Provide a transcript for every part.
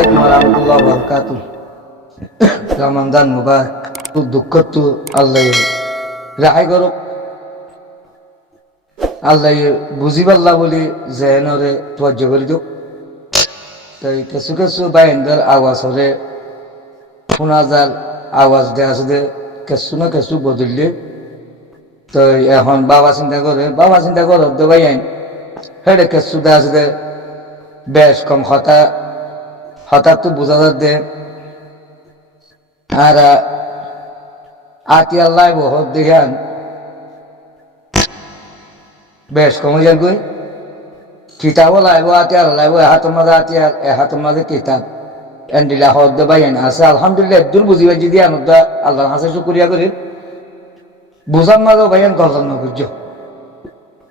আলাইকুম রহমতুল্লাহ বরকাতু। রমজান মুবারক। খুব দুঃখ তো আল্লাহ রেহাই করুক, আল্লাহ বুঝি পাল্লা বলি জেনরে তোয়াজ্য করে দিও। তাই কিছু কিছু বাইন্দার আওয়াজ হলে শোনা যার আওয়াজ দেওয়া আছে কিছু না কিছু বদললে। তো এখন বাবা চিন্তা করে তো ভাই আইন হেডে কিছু দেওয়া আছে বেশ কম হঠাৎ তো বোঝা যাচ্ছে আর আতি আল্লাহ বহুত দেখান বেশ কমে যান গই কিতাবও লাইব আতি আর লাইব এহাতের মাঝে আতি আর এহাতের মাঝে কিতাব এন্ডিলা হদ ভাই আইন আছে আলহামদুলিল্লাহ একদূর বুঝিবার যদি আমরা আল্লাহর হাসে শুকরিয়া করি বুঝার মাঝেও ভাই আইন গল্প নবুঝ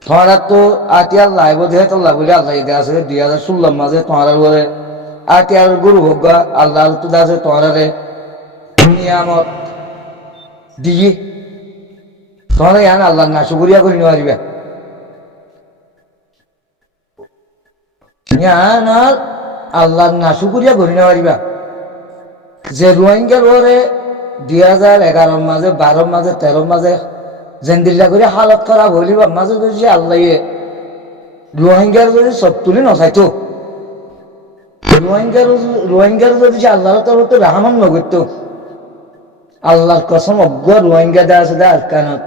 তোমার তো আতি আর লাইব দেহে তো বলে আল্লাহ ঈদে আছে 2016 মাঝে তোমার বলে আতি আর গুরু হোক আল্লাহ তো আছে তোমার নিয়ামত দিয়ে তোমার ইয়ান আল্লাহ না শুকরিয়া করি নিবা ইয়ান আর আল্লাহ না শুকরিয়া করি নিবা যে রোহিঙ্গার ওরে 2011 মাঝে 12 মাঝে 13 মাঝে জেন্দিল্লা করে হালত খারাপ হইলিবা মাঝে যদি আল্লাহ রোহিঙ্গার যদি সব তুলি নচাইতো রোহিঙ্গার যদি আল্লাহর তরফ রাহমান নগরত আল্লাহর কসম অজ্ঞ রোহিঙ্গা দেওয়া আছে আর কানত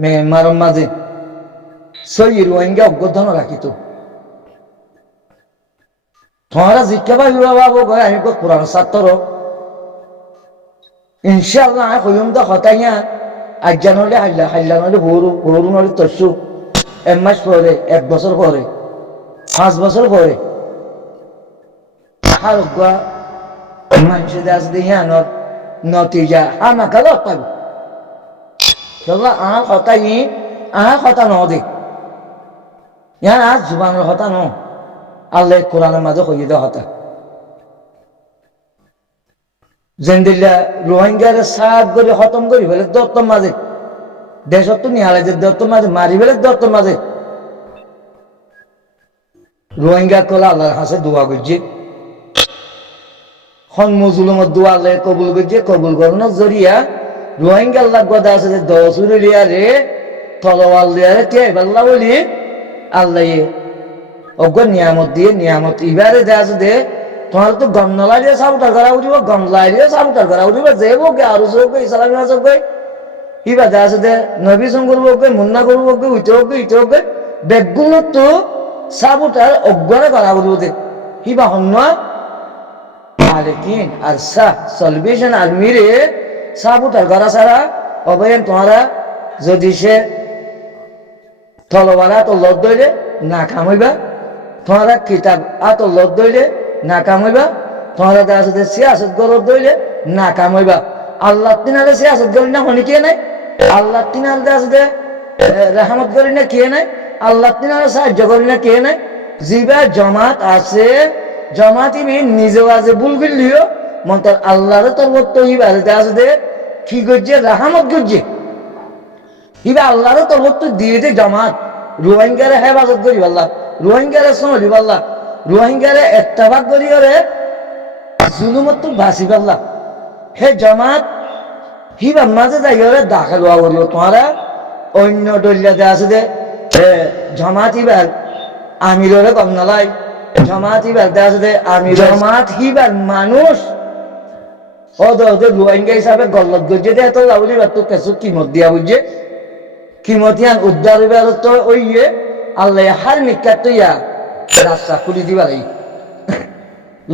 মেমারর মাঝে সই রোহিঙ্গা অজ্ঞধন রাখিত তোমারা জিজ্ঞা পাবো আমি কোরআন ছাত্র ইনশাআল্লাহ কইম তো হতাইয়া আজ্ঞা নলে হাল্লা নলে ভোরু নলে তসু 1 মাস পরে 1 বছর পরে 5 বছর পরে আর মানুষ দেশ দিয়ে নতিজা আমাকে পাব কথা ন দেখ ইয়ার আজ জুবানের কথা ন আল্লাহ কোরআনের মাঝে হইয়ে দেওয়া হতা জেন্দিল্লা রোহিঙ্গার সাত করে খতম করি ফেলে দত্তর মাঝে দেশত তো নিহালে যে দত্তর মাঝে মারি ফেলে দত্তর মাঝে রোহিঙ্গা কলা আল্লাহর হাসে দোয়া করছে মজলুমত দোয়া আল্লাহ কবুল করছে কবুল করানোর জরিয়া রোহিঙ্গা আল্লাহ কথা আছে যে 10 উড়িয়া রে তলোয়াল দিয়া রে কে আল্লাহ বলি আল্লাহ অজ্ঞ নিয়ামত দিয়ে নিয়ামত ইবারে দেয়া আছে দে তোমার তো গমনলা দিয়ে সাবুটার করা উঠিব গমলা দিয়ে সাবুটার করা উঠিব যে বোকে আরো চোখে ইসলামী চোখে ইবা দেয়া আছে দে নবী শঙ্কর বোকে মুন্না করবো বোকে উঠে হোক বেগুলো তো সাবুটার অজ্ঞরে করা উঠিব দে ইবা হন্য আলেকিন আর সলভেশন আর্মিরে সাবুটার করা ছাড়া অবয়ন তোমারা যদি সে থলবালা তো লদ দইলে না কামইবা তোমারা কিতাব আত লদ দইলে না কামইবা তোমারা দেখা আছে সিয়াসত গরত দইলে না কামইবা আল্লাহ তিনারে সিয়াসত করি না হনি কে নাই আল্লাহ তিনার দেখা আছে রেহমত করি না কে নাই আল্লাহ তিনারে সাহায্য করি না কে নাই জিবা জমাত আছে জমাত ইবি নিজেও আছে ভুল করলিও মন্তার আল্লাহর তরফ তো ইবারে দেখা আছে কি করছে রাহমত করছে ইবা আল্লাহর তরফ তো দিয়েছে জমাত রোহিঙ্গারে হেফাজত করি আল্লাহ রোহিঙ্গারে শোনি আল্লাহ রোহিঙ্গারে এত্তাবাদ করি ওরে জুলুমত তো বাঁচি পাল্লা হে জমাত হিবা মাঝে যাই ওরে দাখিল হওয়া করিব তোমারা অন্য দলিয়া দেওয়া আছে জমাত ইবার আমিরে কম নালাই জমাত ইবার দেওয়া আছে আমির জমাত হিবার মানুষ ওদের রোহিঙ্গা হিসাবে গল্লত গজ্জে দেয় তো লাউলি বা তো কিছু কিমত দিয়া বুঝছে কিমতিয়ান উদ্ধার হইবার তো ওইয়ে আল্লাহ হার নিকাত তো ইয়া রাস্তা খুলি দিবার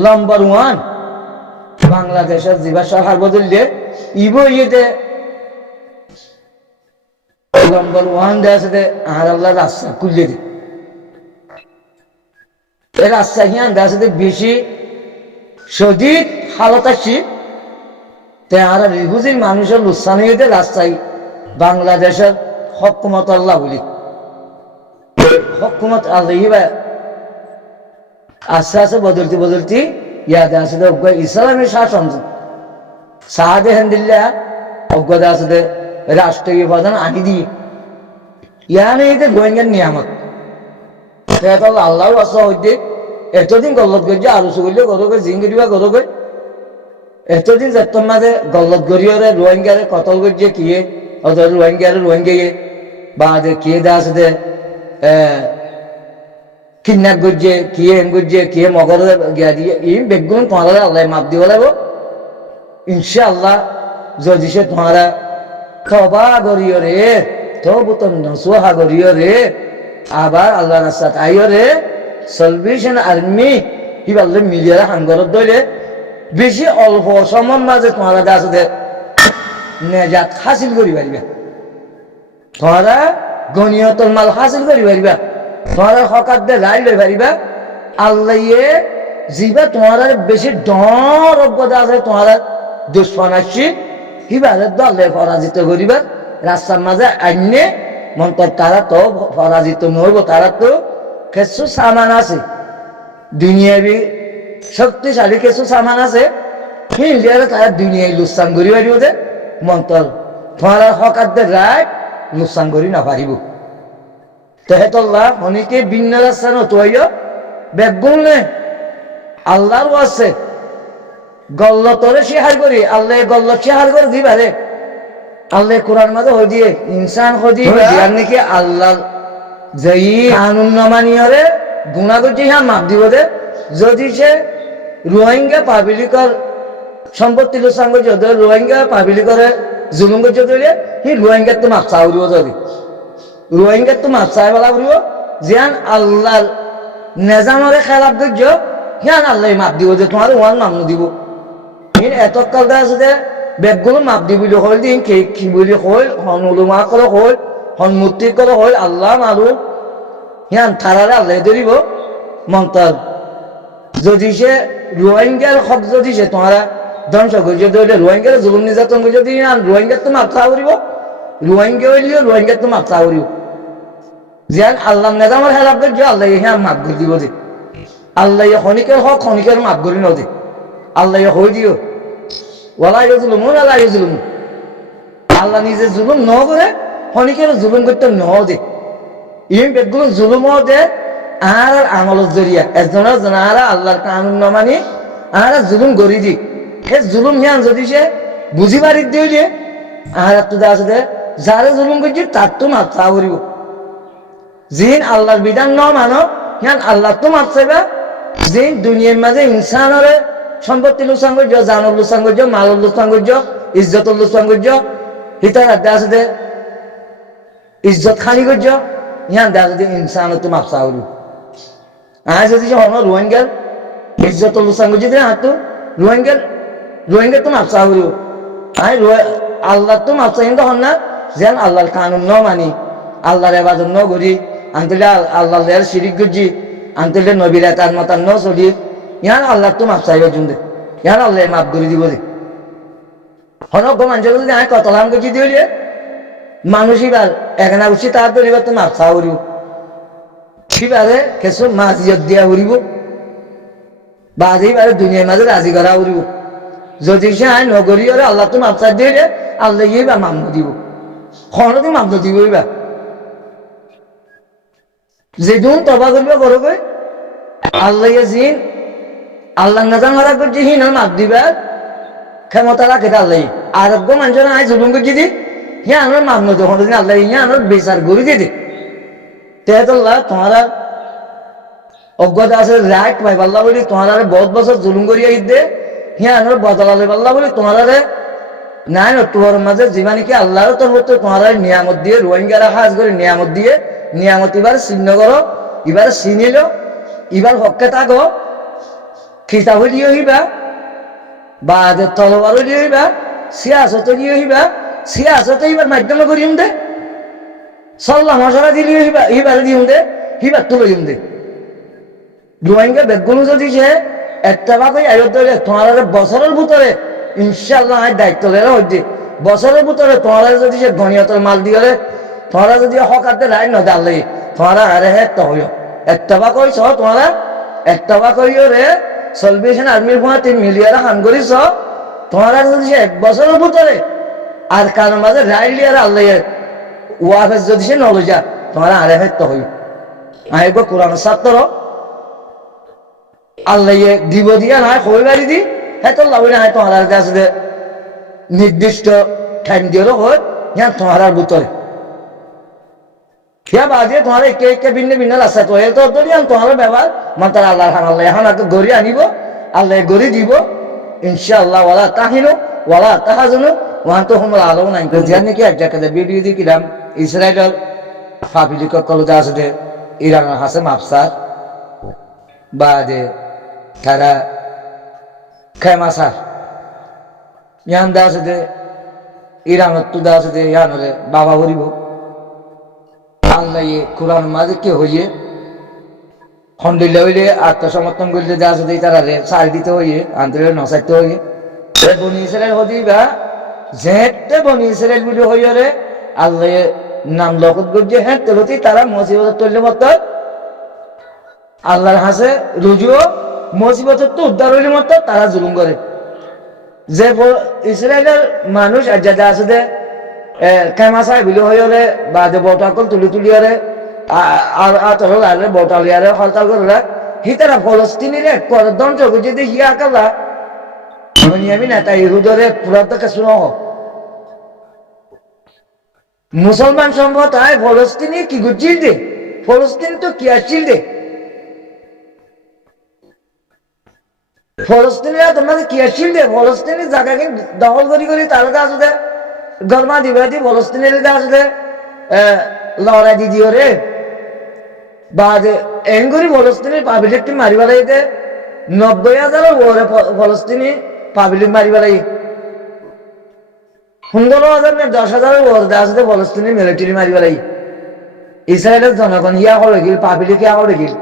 নম্বর 1 বাংলাদেশের জিবা সরকার বদললে ইবো ইয়েতে নম্বর 1 দেয় আছে আর আল্লাহ রাস্তা খুললে দে এই রাস্তা হিয়ান দেয় আছে বেশি সদিক হালত আসছি তে আর রিফুজির মানুষের লুসান হইতে রাস্তায় বাংলাদেশের হকুমত আল্লাহ বলি হকুমত আল্লাহ আস্তে আস্তে বদলতে ইয়াদে আছে ইসলামী শাসন সাহাদে হেন্দিল্লা অজ্ঞতা আছে রাষ্ট্রীয় প্রধান আনি দিয়ে ইয়ানে গোয়েঙ্গার নিয়ামত আল্লাহ আসা হইতে এতদিন গল্লত গজ্জে আলোচনা করলে গরবে জিং গরিবা গরবে এতদিন যে তোর মাঝে গল্লত গরিয়রে রোহিঙ্গারে কতল গজ্জে কিয়ে অথবা রোহিঙ্গারে বা কিয়ে দা আছে দে কিডন্যাপ গজ্জে কিয়ে মগরে গিয়া দিয়ে এই বেগুন তোমার আল্লাহ মাপ দিব লাগবো ইনশাআল্লাহ যদি সে তোমারা তবা গরিয় রে তবুতন নসুহা গরিয় রে আবার আল্লাহ রাস্তাত আইয় রে সালভেশন আর্মি কিভাবে মিলিয়ে হাঙ্গরত দইলে বেশি অল্প সময়ের মাঝে তোমারা আছে দে নেজাত হাসিল করি পারিবা তোমারা গনিয়তল মাল হাসিল করি পারিবা তোমার হকাত দে রায় লই পারিবা আল্লাহে জিবা তোমার বেশি ডর অজ্ঞতা আছে তোমার দুশ্মন আসছি কিভাবে দলে পরাজিত করিবা রাস্তার মাঝে আইনে মন্তর তারা তো পরাজিত নহব তারা তো কিছু সামান আছে দুনিয়াবি শক্তিশালী কিছু সামান আছে ইন্ডিয়ারে তারা দুনিয়ায় লুসান করি পারিব দে মন্তর তোমার হকাত দে রায় লুসান করি না পারিব তেহেতল্লাহ অনেকে ভিন্ন রাস্তা নতুয়াইও বেগুন নে আল্লাহরও আছে গল্লতরে শেহার করি আল্লাহ গল্লত শেহার করে দিবারে আল্লাহ কোরআন মাঝে হই দিয়ে ইনসান হদি দিয়ার নাকি আল্লাহ যেই কানুন নমানিয়রে গুণা করছে হ্যাঁ মাপ দিব দে যদি সে রোহিঙ্গা পাবলিকর সম্পত্তি লোসান করছে রোহিঙ্গা পাবলিকরে জুলুম করছে ধরে সি রোহিঙ্গার তো মাপ চাউরিব যদি রোহিঙ্গার তো মাপ চাই বেলা করিব যেন আল্লাহর নেজামরে খেলাপ করছ হিয়ান আল্লাহ মাপ দিব যে তোমার ওয়ান মাপ দিব এত কালটা আছে যে বেগগুলো মাপ দি বুলি হল দিন কি বুলি হল হন উলুমা করে হল হন মূর্তি করে হল আল্লাহ মারু হিয়ান থারারে আল্লাহ ধরিব মন্তর যদি সে রোহিঙ্গার হক যদি সে তোমারা ধ্বংস করছে ধরলে রোহিঙ্গার জুলুম নির্যাতন করছে যদি রোহিঙ্গার তো মাপ চা করিব রোহিঙ্গা হইলেও রোহিঙ্গার তো মাপ চা করিব যেন আল্লাহ নেজামর হেলাপ করছে আল্লাহ হিয়ান মাপ করে দিব যে আল্লাহ খনিকের হক খনিকের মাপ করি নদে আল্লাহ হই দিও ওয়ালাই জুলুম আল্লাহ জুলুম আল্লাহ নিজে জুলুম ন করে খনিকের জুলুম করতে ন দে ইম বেগুলো জুলুম দে আর আমলের জরিয়া একজনের জানারা আল্লাহর কানুন ন মানি আর জুলুম গড়ি দি সে জুলুম হিয়ান যদি সে বুঝি পারি দিয়ে দিয়ে আর তো আছে দে যারে জুলুম করছি তার তো মাপ চা করিব জিন আল্লাহর বিধান ন মানো হিয়ান আল্লাহ তো মাপ চাইবা যে দুনিয়ার মাঝে ইনসানরে সম্পত্তি লোসান করছ জানব লোসান করছ মালর লোসান করছ ইজ্জতর লোসান করছ হিতার হাতে আছে দে ইজ্জত খানি করছ ইহান দেখা দে ইনসান তো মাপসা হল আর যদি হন রোহিঙ্গার ইজ্জতর লোসান করছি দে হাত তো রোহিঙ্গার তো মাপসা হল আই আল্লাহ তো মাপসা কিন্তু হন না যেন আল্লাহর কানুন ন মানি আল্লাহর এবাদত ন করি আনতে আল্লাহ শিরিক করছি আনতে নবীরা তার মতান ন চলি ইয়ার আল্লাহ তো মাপ চাইবে জুন দে ইয়ার আল্লাহ মাপ করে দিব দে হনক মানুষের যদি আমি কতলাম করছি দিয়ে মানুষ এবার একনা উঠছি তার তো এবার তো মাপ চা করিব সেবারে কিছু মাছ ইয়ত দিয়া উড়িব বা এইবারে দুনিয়ার মাঝে রাজি করা উড়িব যদি সে আই নগরী ওরে আল্লাহ তো মাপ চা দিয়ে আল্লাহ এইবার মাপ দিব খনতে মাপ দিব এইবার যেদিন তবা করবে করবে আল্লাহ জিন আল্লাহ নাজান মারা করছে হিন মাপ দিবা ক্ষমতা রাখে আল্লাহ আরোগ্য মানুষের আয় জুলুম করছি দি হে আমার মাপ নদী হন আল্লাহ ইয়ে আমার বিচার করে দিয়ে দে তেহাতুল্লাহ তোমারা অজ্ঞতা আছে রাইট পাই পাল্লা বলি তোমারা বহুত বছর জুলুম করিয়া দে হে আমার বদলালে পাল্লা বলি তোমারা নাই তোমার মাঝে যিমানি কি আল্লাহর তরফ তোমার নিয়ামত দিয়ে রোহিঙ্গারা হাজ করে নিয়ামত দিয়ে নিয়ামত এবার চিহ্ন করো এবার চিনিল এবার হককে থাকো খিতাব দিয়ে হইবা বা তলবার দিয়ে হইবা সিয়াসত দিয়ে হইবা সিয়াসত এবার মাধ্যমে করিম দে সল্লা মশলা দিলে হইবা এবার দিম দে হিবার তুলে দিম দে রোহিঙ্গা বেগুলো যদি সে একটা ভাবে আয়োধ্যা তোমার বছরের ভিতরে ইনশাল্লাহ দায়িত্ব লেরা হইতে বছরের ভিতরে তোমার যদি সে গণিয়তের মাল দিয়ে তোমরা যদি হকাতে রায় ন ডালে তোমরা আরে হে তো হইও একটা বা কইছ তোমরা একটা বা কইও রে সালভেশন আর্মির ফোঁতে মিলিয়ারা হান করিছ তোমরা যদি সে এক বছরের ভিতরে আর কার মাঝে রায় লিয়ার আল্লাহ ওয়াফেস যদি সে নলে যা তোমরা আরে হে তো হইও আইগো কোরআন ছাত্র আল্লাহ দিব দিয়া নাই হয়ে বাড়ি দি হ্যাঁ তো লাভ না তোমার আসলে নির্দিষ্ট টাইম দিয়েও হয় হ্যাঁ তোমার ভিতরে क्या बात है तुम्हारे के भिन्न भिन्न रास्ता तो है तो तुम्हारा व्यवहार मतलब अल्लाह अल्लाह यहाँ ना गरी आनिब अल्लाह गरी দিব इंशाअल्लाह वाला ताहिनो वाला ताहाजुनो वहां तो हम आलो ना तो ध्यान ने क्या जाके वीडियो दी किराम इस्राएल पाब्लिक कॉलेज আছে ইরানের হাসে মাফসার বাদে তারা খেমাসার ইয়ান দাসে ইরানত তো দাসে ইয়ানরে বাবা হরিব আল্লাহ কোরআন মাঝে কে হইয়ে হন্ডিল্লা হইলে আত্মসমর্থন করলে যা আছে তারা সার দিতে হইয়ে আন্তরিক নসাইতে হইয়ে বনি ইসরায়েল হদিবা যেতে বনি ইসরায়েল বলে হইয়ে রে আল্লাহ নাম লকত গজ্জে হ্যাঁ তেলতি তারা মুসিবত তুললে মত আল্লাহর হাসে রুজুও মুসিবত তো উদ্ধার হইলে মত তারা জুলুম করে যে ইসরায়েলের মানুষ আর যা আছে দে কেমাসাই বিলি হইলে বা যে বটাকল তুলি তুলিয়ারে আর আতর লালে বটালিয়ারে হলতাল করে হিতারা ফলস্তিনিরে করদন্ত যদি হিয়া কালা আমি না তাই ইহুদরে পুরা থেকে শুনো মুসলমান সম্ভবতায় ফলস্তিনি কি গুজিল দে ফলস্তিনি তো কি আসছিল দে ফলস্তিনিরা তোমাদের কি আসছিল দে ফলস্তিনি জায়গাকে দখল করি তারা কাছে দে গরমা দিবা দি ফলস্তিনের আসলে লড়াই দি দিও রে বাদ এঙ্গুরি ফলস্তিনের পাবলিক মারি বেলাইতে 90,000 ওরে ফলস্তিনি পাবলিক মারি বেলাই 15,000 না 10,000 ওরে আসলে ফলস্তিনি মিলিটারি মারি বেলাই ইসরায়েলের জনগণ ইয়া করে গিল পাবলিক ইয়া করে গিল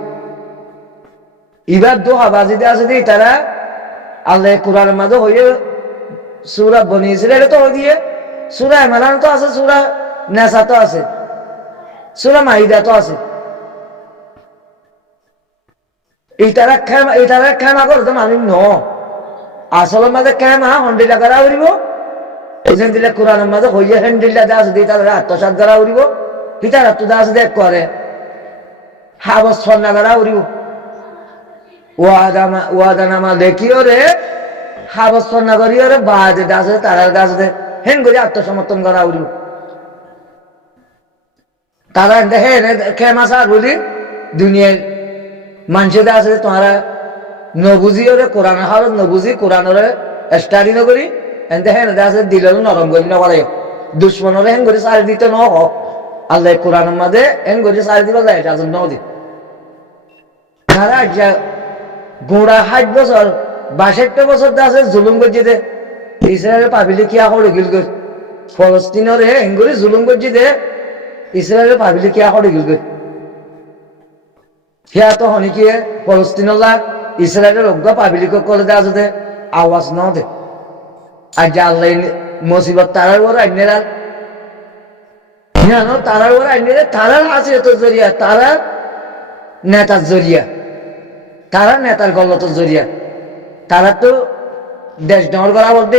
এবার দোহাবাজিতে আছে দি তারা আল্লাহ কোরআনের মাঝে হয়ে সূরা বনি ইসরায়েল তো হয়ে দিয়ে সূরা ইমরান তো আছে সূরা নিসা তো আছে সূরা মাইদা তো আছে ইতারা খেমা করতো মানুষ ন আসলের মাঝে খেমা হন্ডিলা করা উড়িব এজন দিলে কোরআনের মাঝে হইয়া হ্যান্ডিল্লা দা আছে তারা আত্মসাত করা উড়িব ইতারা তো দা আছে দেখ করে হাবস ফন্না করা উড়িব ওয়াদানামা দেখিও রে হাবস ফন্না করিও রে বাজে দা আছে তারা দা আছে হেন করে আত্মসমর্থন করা উড়িব তারা দেখে খেমাসা বলি দুনিয়ার মানুষের আছে তোমারা নবুঝি ওরে কোরআন হারত নবুঝি কোরআন ওরে স্টাডি নকরি এনতে হেন আছে দিল নরম করি নকরে দুশ্মনরে হেন করে সারি দিতে ন হোক আল্লাহ কোরআনের মাঝে হেন করে সারি দিব যায় এটা ন দি তারা যা গোড়া 60 বছর 62 বছর আছে জুলুম করছে দে ইসরায়েলের পাবিলি কিয়া করে গিল গই ফলস্তিনের হেন করে জুলুম করছে দে ইসরায়েলের পাবিলি কিয়া করে গিল গই হিয়া তো হনি কি ফলস্তিনলা ইসরায়েলের অজ্ঞা পাবলিক করে দেওয়া যদি আওয়াজ ন দে আর যা আল্লাহ মুসিবত তারার ওর আইনেরা জানো তারার ওর আইনেরা তারার হাসিয়তের জরিয়া তারা নেতার জরিয়া তারা নেতার গল্লতের জরিয়া তারা তো দেশ ডর করা বলতে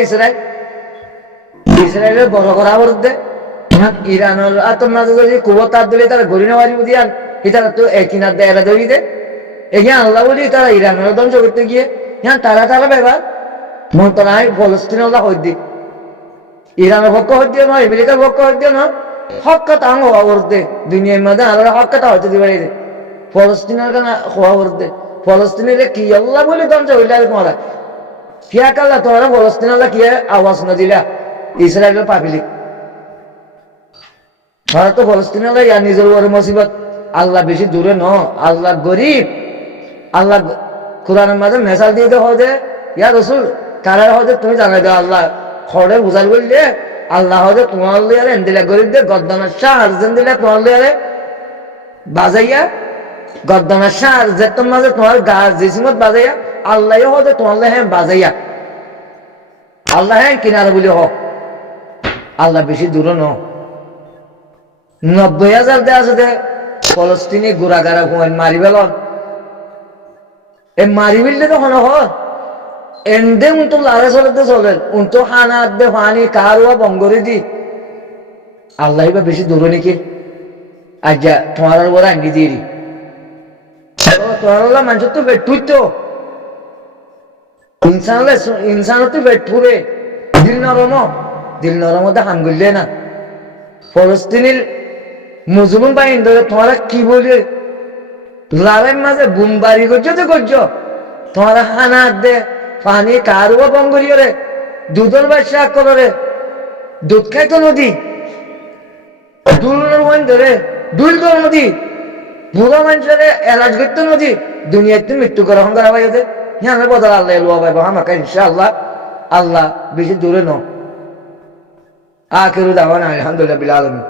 ইসরায়েলের বড় করা বলতে ইরানের আতঙ্ক যদি কুবত তার দিলে তারা গড়ি নেওয়ারি দিয়ান ইতারা তো একিনার দেয়রা ধরি দে এখানে আল্লাহ বলি তারা ইরানের ধ্বংস করতে গিয়ে হ্যাঁ তারা ব্যাপার মন্ত্রণায় ফলস্তিন আল্লাহ হইদি ইরানের পক্ষ হইতে নয় আমেরিকার পক্ষ হইতে নয় হক কথা হওয়া করতে দুনিয়ার মধ্যে আল্লাহ হক কথা হইতে দিবে ফলস্তিনের কেন হওয়া করতে ফলস্তিনের কি আল্লাহ বলে ধ্বংস হইলে তোমারা কিয়া কাল্লা তোমরা ফলস্তিন আল্লাহ কি আওয়াজ না দিলা ইসরায়েলের পাবলিক তারা তো ফলস্তিন আল্লাহ ইয়া নিজের বড় মুসিবত আল্লাহ বেশি দূরে ন আল্লাহ গরিব আল্লাহ কোরআনের মাঝে মেসাল দিয়ে দেওয়া হতে ইয়া রসুল কারা হতে তুমি জানাই দাও আল্লাহ খড়ে বুঝাল বললে আল্লাহ হতে তোমার লিয়ারে এন্দিলা গরিব দে গদ্দানের শাহ আর্জেন দিলে তোমার লিয়ারে বাজাইয়া গদ্দানের শাহ আর্জের মাঝে তোমার গা জিসিমত বাজাইয়া আল্লাহ হতে তোমার হ্যাঁ বাজাইয়া আল্লাহ হ্যাঁ কিনারে বলি হোক আল্লাহ বেশি দূরে ন 90,000 দেওয়া আছে ফলস্তিনি গুড়াগাড়া হুয়েন মারি বেলন এ মারি বিললে তো হন এন্ডে উনতো লারে চলতে চলেন উনতো হানাত দে পানি কারুয়া বঙ্গরি দি আল্লাহ বা বেশি দূর নাকি আজ্ঞা তোমার বড় আঙ্গি দিয়ে তোমার মানুষ তো তুই তো ইনসানতো পেট ফুরে দিল নরম হাম গড়লে না ফলস্তিনির মুসলিম বাহিনী ধরে তোমরা কি বলে লালের মাঝে বুমবাড়ি করছো তো করছো তোমরা হানাত দে পানি কারুয়া বঙ্গরীয় রে দুধর বাসা করে দুধ খাইতো নদী দুলের ওয়ান ধরে দুল তোর নদী বুড়া মানুষের এলাজ করতো নদী দুনিয়াতে মৃত্যু গ্রহণ করা হয়েছে হ্যাঁ বদল আল্লাহ এলো ভাই আমাকে ইনশাআল্লাহ আল্লাহ বেশি দূরে ন আখিরু দাওয়ানা আলহামদুলিল্লাহ বিল আলামিন।